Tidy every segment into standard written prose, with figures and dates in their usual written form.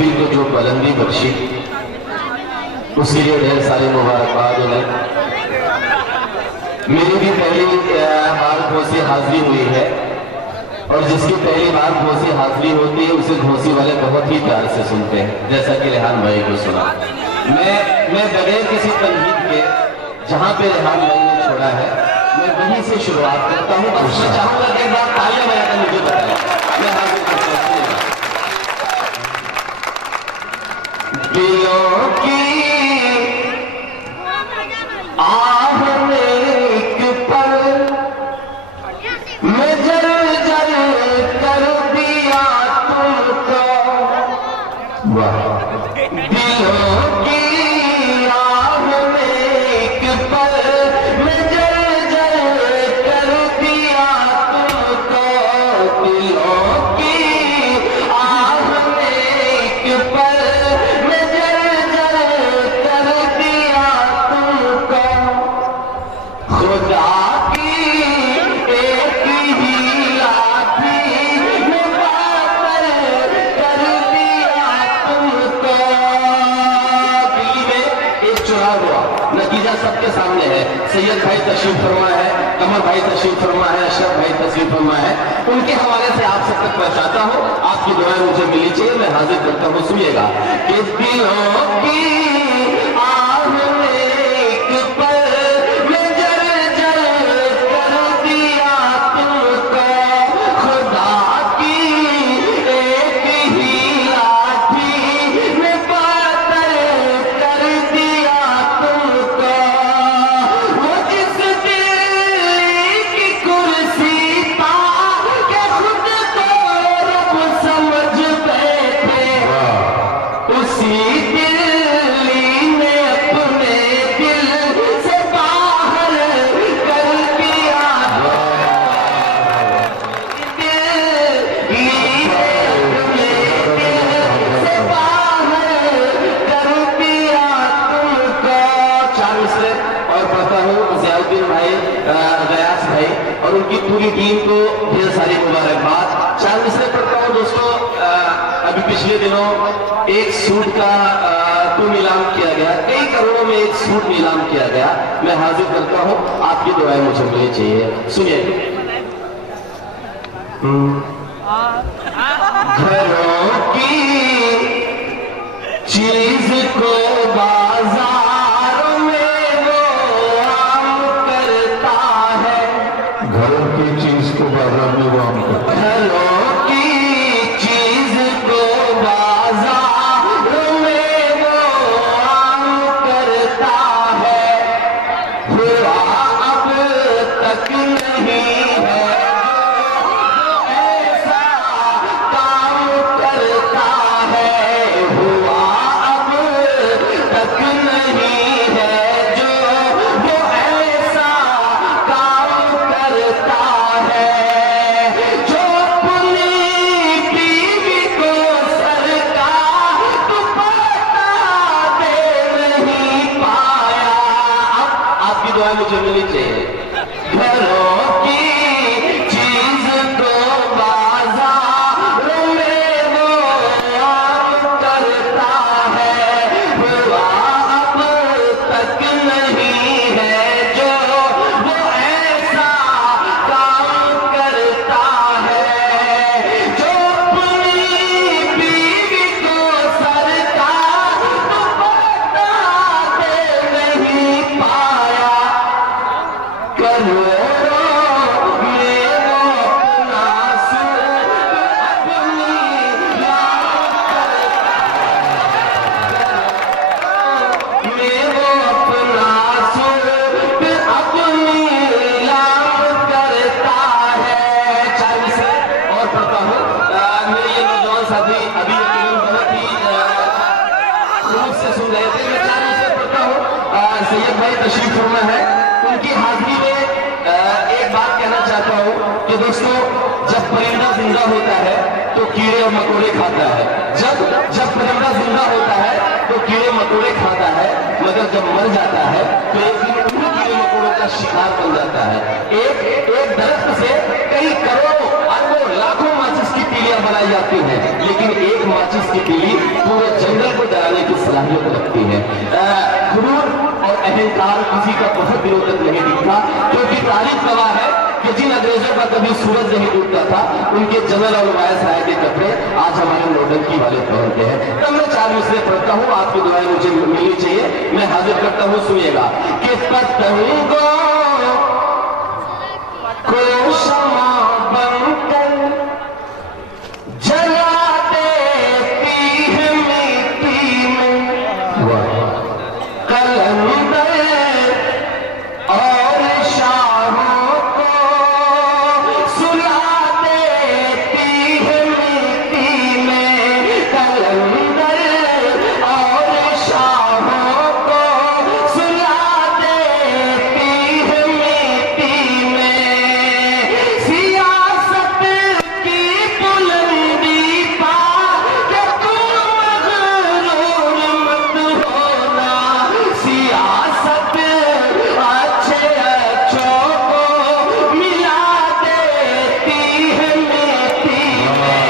محفل کو جو بلندی بخشی اس کے لیے ڈھیر ساری مبارکباد انہیں. میری بھی پہلی بار گھوسی حاضری ہوئی ہے اور جس کی پہلی بار گھوسی حاضری ہوتی ہے اسے گھوسی والے بہت ہی پیار سے سنتے ہیں، جیسا کہ ریحان بھائی کو سنا. میں بغیر کسی تنقید کے جہاں پہ ریحان بھائی نے چھوڑا ہے میں وہیں سے شروعات کرتا ہوں. اور میں چاہوں گا کہ ایک بار تالیاں بجا کر مجھے بتائیں. میں حاضر کرتا ہوں. دلوں کی آہ میں ایک پل میں جل جل کر دیا تم کو. دلوں کی آہ میں ایک پل میں جل جل کر دیا تم کو. دلوں کی آہ میں ایک پل سب کے سامنے ہے. سید بھائی تشریف فرما ہے، قمر بھائی تشریف فرما ہے، اشرف بھائی تشریف فرما ہے. ان کے حوالے سے آپ سب تک پہنچاتا ہوں. آپ کی دعائیں مجھے ملنی چاہیے. میں حاضر کرتا ہوں. سنیے گا کہ دلوں کی آہ میں ایک پل میں جل جل کر دیا تم کو. خدا کی ایک ہی لاٹھی میں قاتل کر دیا تم کو. وہ جس دل کی کرسی پا کے خود کو رب سمجھتے تھے، اسی دلی نے اپنے دل سے باہر کر دیا. دلی نے اپنے دل سے باہر کر دیا تم کو. چار مصرے اور پڑھتا ہوں ضیاء الدین بھائی، غیاث بھائی اور ان کی پوری ٹیم کو ڈھیر ساری مبارکباد. چار مصرے پڑھتا ہوں دوستو. ابھی پچھلے دنوں ایک سوٹ کا نیلام کیا گیا، کئی کروڑوں میں ایک سوٹ نیلام کیا گیا. میں حاضر کرتا ہوں. آپ کی دعائیں مجھے ملنی چاہیے. سنیے. گھروں کی چیز کو بازار میں وہ عام کرتا ہے. گھروں کی چیز کو بازار میں وہ عام کرتا ہے. گھروں کی چیز کو بازار میں وہ عام کرتا ہے. ہوا اب تک نہیں ہے ایسا کام کرتا ہے. ہوا اب تک نہیں ہے جو وہ ایسا کام کرتا ہے. جو اپنی بیوی کو سر کا دوپٹہ دے نہیں پایا. اب آپ کی دعائیں مجھے ملنی چاہیے. گھروں کی چیز کو بازار میں وہ عام کرتا ہے. ہوا اب تک نہیں ہے جو وہ ایسا کام کرتا ہے. جو اپنی بیوی کو سر کا دوپٹہ دے نہیں پایا. کروڑوں میں وہ اپنا سر اپنی لام میں وہ اپنا سر اپنی لام کرتا ہے. چار مصرے اور پڑھتا ہوں. میرے یہ نوجوان ساتھی ابھی یقیناً بہت ہی خلوص سے سن رہے تھے. میں چار مصرے پڑھتا ہوں. سید بھائی تشریف فرما ہے. ان کی حاضری میں ایک بات کہنا چاہتا ہوں کہ دوستو جب پرندہ زندہ ہوتا ہے تو کیڑے اور مکوڑے کھاتا ہے. جب پرندہ زندہ ہوتا ہے تو کیڑے مکوڑے کھاتا ہے، مگر جب مر جاتا ہے تو ایک دن انہیں کیڑے مکوڑوں کا شکار بن جاتا ہے. ایک درخت سے کئی کروڑوں اربوں لاکھوں ماچس کی تیلیاں بنائی جاتی ہیں، لیکن ایک ماچس کی تیلی सलाहियत रखती है। गुरूर और अहंकार किसी का बहुत दिनों तक नहीं दिखता, क्योंकि तारीख गवाह है कि जिन अंग्रेजों का कभी सूरज नहीं डूबता था उनके जनरल और वायस आया के कपड़े आज हमारे नौटंकी वाले पहनते हैं। तब मैं 4 मिसरे पढ़ता हूँ, आपकी दुआएं मुझे मिलनी चाहिए, मैं हाजिर करता हूँ, सुनिएगा। कि पतंगों को शमा बनकर जला देती है मिट्टी में, कलंदर और शाहों को सुला देती है मिट्टी में, कलंदर और शाहों को सुला देती है मिट्टी में। सियासत की बुलंदी पा के तुम मगरूर मत होना, सियासत अच्छे अच्छों को मिला देती है मिट्टी में।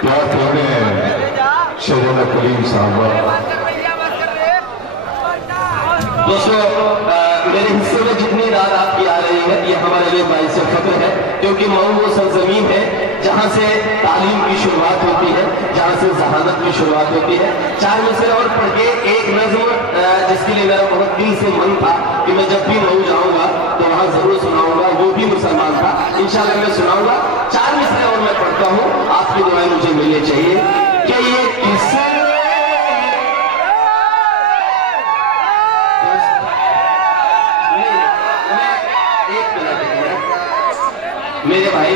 क्या कहने शेर करीम साहब। दोस्तों, मेरे हिस्से में जितनी रात आपकी आ रही है ये हमारे लिए बाइस फख्र है, क्योंकि मऊ वो सरजमीन है जहाँ से तालीम की शुरुआत होती है, जहाँ से जहानत की शुरुआत होती है। 4 मिसरे और पढ़ के एक नज्म जिसके लिए मेरा बहुत दिल से मन था कि मैं जब भी मऊ जाऊंगा तो वहाँ जरूर सुनाऊंगा, वो भी मुसलमान था, इंशाल्लाह मैं सुनाऊंगा। 4 मिसरे और मैं पढ़ता हूँ, आपकी दुआएं मुझे मिलनी चाहिए। कि ये किसने मेरे भाई,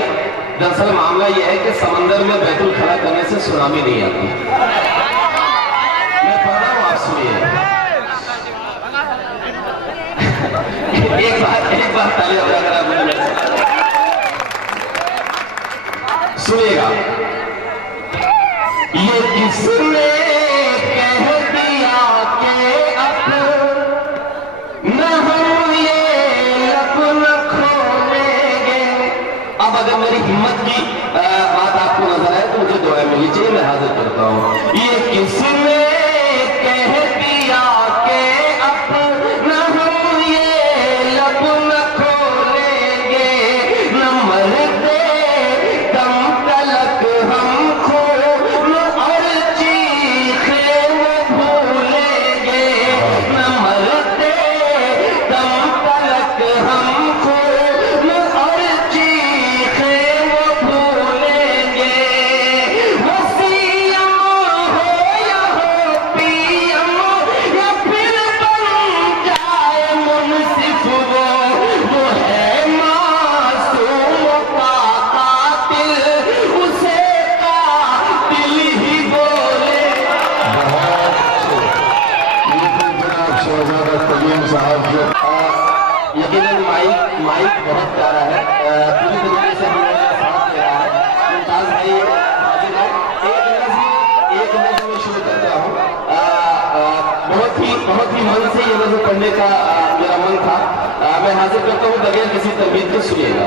दरअसल मामला यह है कि समंदर में बैतुल खड़ा करने से सुनामी नहीं आती। मैं पढ़ रहा हूं, आप सुनिए। एक बार ताली बजाकर आप सुनिएगा। ये किसने कह दिया कि अब न हम ये लब न खोलेंगे। अब अगर मेरी हिम्मत की बात आपको नजर आए तो मुझे दुआ मिलनी चाहिए, मैं हाजिर करता हूँ। ये किसने कह दिया कि अब न हम ये लब न खोलेंगे, न मरते दम तलक हम खून और चीखे वो भूलेंगे, न मरते दम तलक हम खून और चीखे वो भूलेंगे। वो सीएम हो या हो पीएम या फिर बन जाए मुनसिफ, वो है मासूम का कातिल, उसे कातिल ही बोले। जनाब शहजादा करीम साहब जो यकीनन माइक बहुत प्यारा है, पूरी तरीके से हमें साथ दे रहा है। मुमताज भाई हाजिर हैं। एक नज़्म में शुरू करता हूँ। बहुत ही मन से ये नज़्म पढ़ने का मेरा मन था, मैं हाजिर करता हूँ बगैर किसी तरबीत के, सुनिएगा।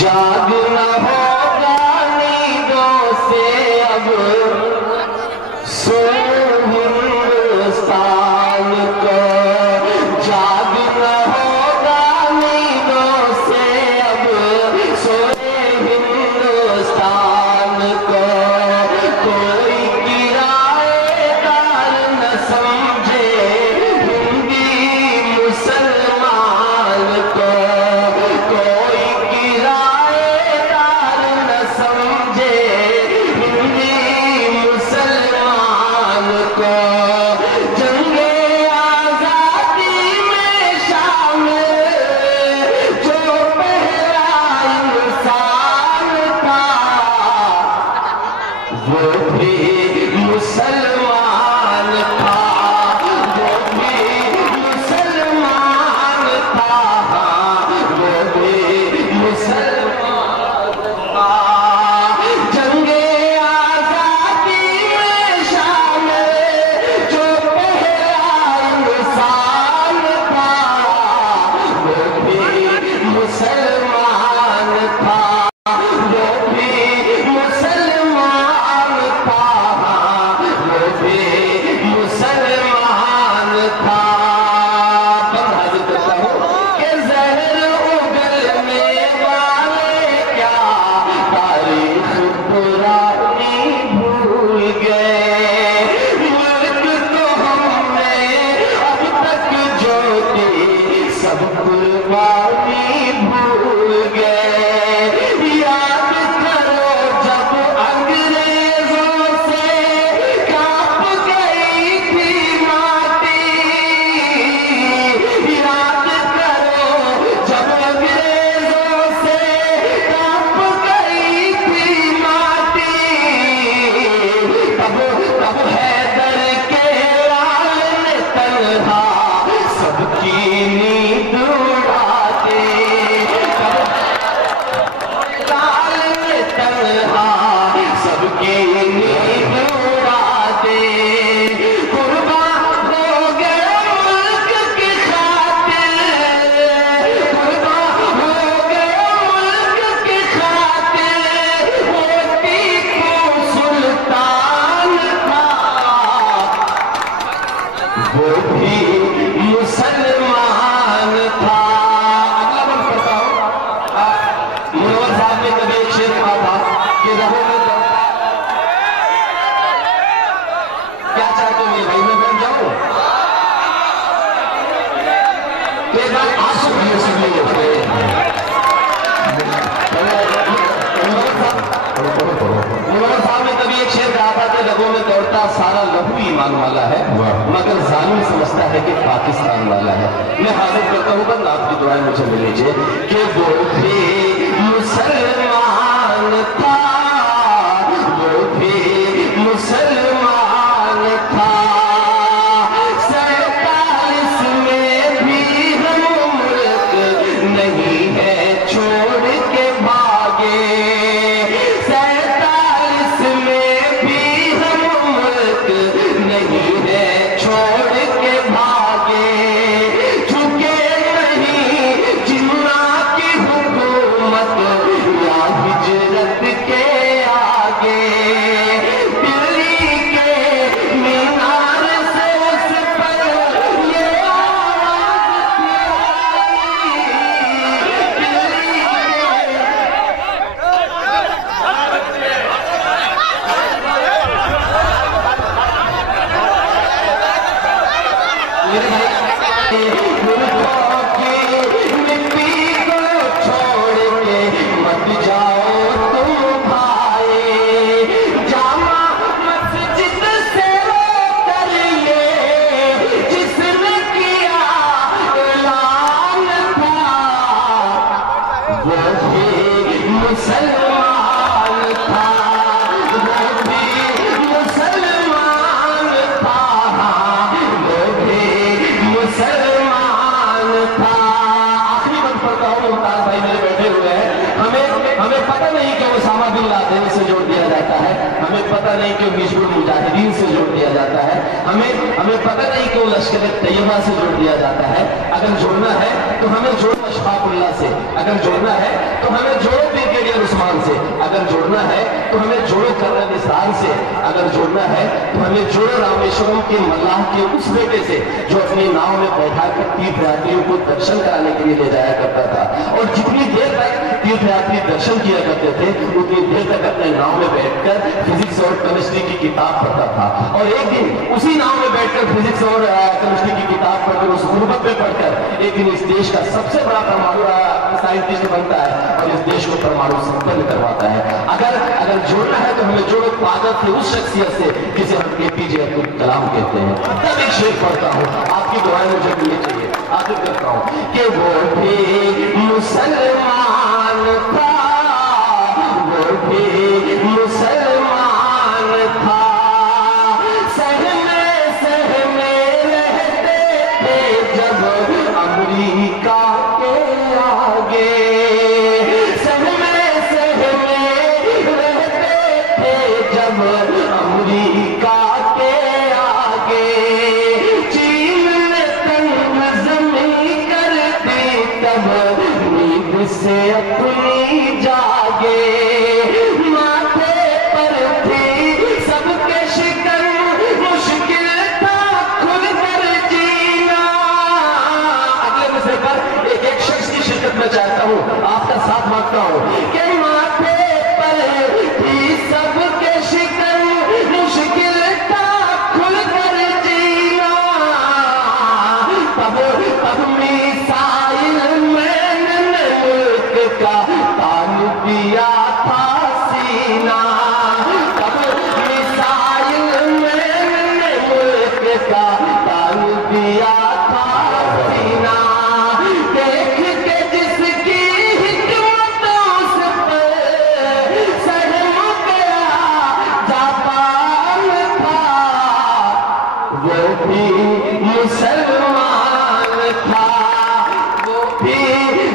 जागना होगा नींदों से अब, सो हिंदुस्तान को, जागना होगा नींदों से अब, सोए हिंदुस्तान को। कोई किराएदार न समझे हिंदी मुसलमान को, कोई किराएदार न समझे हिंदी मुसलमान को। जंगे आजादी में शामिल जो पहला इंसान था, वो भी मुसलमान था, वो भी मुसलमान था, वो भी मुसलमान था। जंगे आजादी में शामिल जो पहला इंसान था, वो भी मुसलमान था, वो भी मुसलमान का सारा लहू ईमान वाला है, मगर जालिम समझता है कि पाकिस्तान वाला है। मैं हाजिर करता हूँ, बस आपकी दुआएं मुझे मिल लीजिए कि वो भी मुसलमान था, वो भी मुसलमान था, 47 में भी हम मुल्क नहीं है छोड़ के भागे, 47 में भी हम मुल्क नहीं है छोड़ के भागे, झुके नहीं जिन्ना की हुकूमत या हिजरत के आगे, दिल्ली के मीनार से उस पर ये आवाज थी, दिल्ली मुसलमान था, वो भी मुसलमान था, वो भी मुसलमान था। आखिरी बंद पढ़ता हूँ, मुमताज भाई मेरे बैठे हुए हैं। हमें पता नहीं कि उसामा बिन लादेन से जोड़ दिया जाता है, हमें पता नहीं कि हिजबुल मुजाहिदीन से जोड़ दिया जाता है, हमें पता नहीं कि लश्कर तैयबा से जोड़ दिया जाता है। अगर जोड़ना है तो हमें जोड़ो अशफाकुल्लाह से, अगर जोड़ना है तो हमें जोड़ो ब्रिगेडियर उस्मान से, अगर जोड़ना है तो हमें जोड़ो कर्नल निसार से, अगर जोड़ना है तो हमें जोड़ो रामेश्वरम के मल्लाह के उस बेटे से जो अपनी नाव में बैठा कर तीर्थयात्रियों को दर्शन कराने के लिए ले जाया करता था, और जितनी देर तक तीर्थयात्री दर्शन किया करते थे उतनी देर तक अपने नाव में बैठकर फिजिक्स और केमिस्ट्री की किताब पढ़ता था। और एक दिन उसी नाव में बैठकर फिजिक्स और केमिस्ट्री की किताब पढ़कर, उस गुर्बत में पढ़कर एक दिन इस देश का सबसे बड़ा परमाणु साइंटिस्ट बनता है और इस देश को परमाणु संपन्न करवाता है। अगर जोड़ना है तो हमें जोड़ो पागल के उस शख्सियत से जिसे हम एपीजे अब्दुल कलाम कहते हैं। तब एक शेर पढ़ता हूँ, आपकी दुआएं मुझे मिलनी चाहिए। आखिर करता हूँ कि वो भी मुसलमान था, वो भी मुसलमान था, सहमे रहते थे जब अमेरिका के आगे, सहमे रहते थे जब अमेरिका के आगे, चीन ने तंग जमीन कर दी तब नींद से अपनी जागे, माथे पर थी सबके शिकन, मुश्किल था खुल कर जीना। अगले मिसरे पर एक शख्स की शिरकत में चाहता हूँ, आपका साथ मांगता हूँ कि माथे पर थी सबके शिकन, मुश्किल था खुल कर जीना, तब मिसाइल मैंने मुल्क का तान दिया था सीना, तब मिसाइल मैंने मुल्क का तान दिया था सीना, देख के जिसकी हिकमतों से सहम गया जापान था, वो भी मुसलमान था, वो भी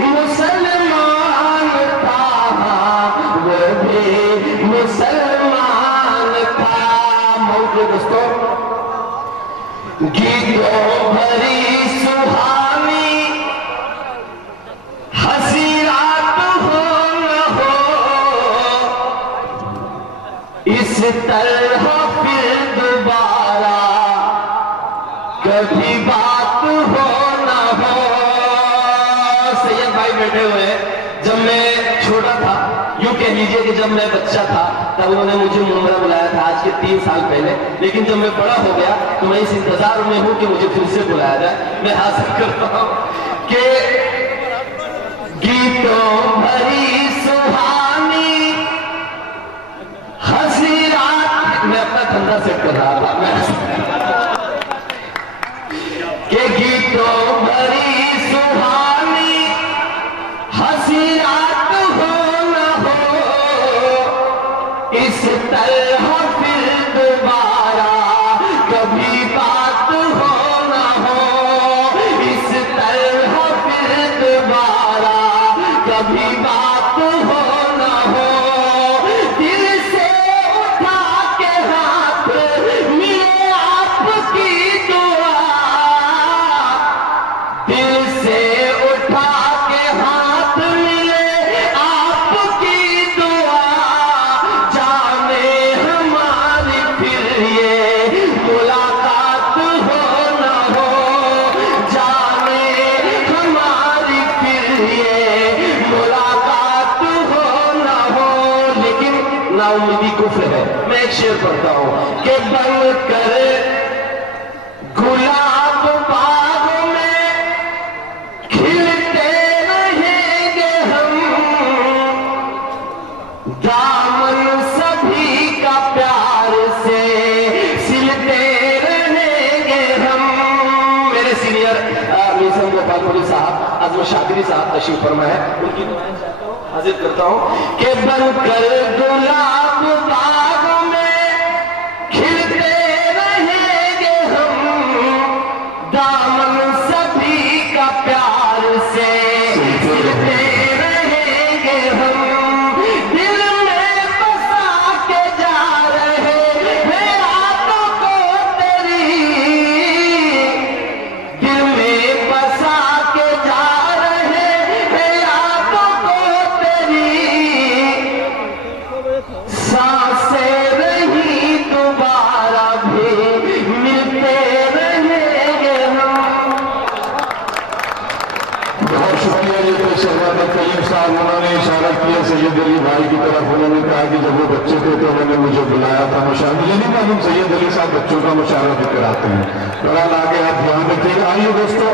मुसलमान था, वो भी मुसलमान था। मौके दोस्तों, गीतों भरी सुहानी हंसी रात हो न हो, इस तरह फिर दोबारा कभी बात हो न हो। सैयद भाई बैठे हुए हैं, जब मैं छोटा था, यूं कह लीजिए कि जब मैं बच्चा था तब उन्होंने मुझे मुमरा बुलाया था, आज के 3 साल पहले। लेकिन जब मैं बड़ा हो गया तो मैं इस इंतजार में हूं कि मुझे फिर से बुलाया जाए। मैं हासिल करता हूं कि गीतों भरी सुहानी हंसी रात मैं अपना धंधा सेट कर रहा था कि गीतों भरी सुहानी हंसी रात हो न हो, इस तरह फिर दोबारा कभी बात हो न हो, इस तरह फिर दोबारा कभी बात हो न हो। दिल से उठा के हाथ मिले आपकी दुआ, दिल से उठा के हाथ मिले आपकी दुआ, जाने हमारी फिर ये मुलाकात हो न हो, जाने हमारी फिर ये मुलाकात हो न हो। लेकिन नाउमीदी कुफ्र है। मैं एक शेर पढ़ता हूं कि बन कर गुलाब बाग में खिलते रहेंगे हम, दामन सभी का प्यार से सिलते रहेंगे हम। मेरे सीनियर मीसम गोपालपुरी साहब, आजम शादिरी साहब तशरीफ फरमा है, उनकी दुआएं चाहता हूं, हाजिर करता हूं कि बनकर गुलाब बाग में खिलते रहेंगे हम, दामन सभी का प्यार से सिलते रहेंगे हम। दिल में बसा के जा रहे हैं यादों को तेरी, दिल में बसा के जा रहे हैं यादों को तेरी, सांसें नहीं दोबारा भी मिलते रहेंगे हम। बहुत शुक्रिया ये पेश करवाना कलीम साहब, उन्होंने इशारा किया सैयद अली भाई की तरफ। उन्होंने कहा कि जब वो बच्चे थे तो उन्होंने मुझे बुलाया था मुशायरा, मुझे नहीं मालूम सैयद अली साहब बच्चों का मुशायरा भी कराते हैं। बहरहाल आगे आप ध्यान रखिएगा। आइए दोस्तों।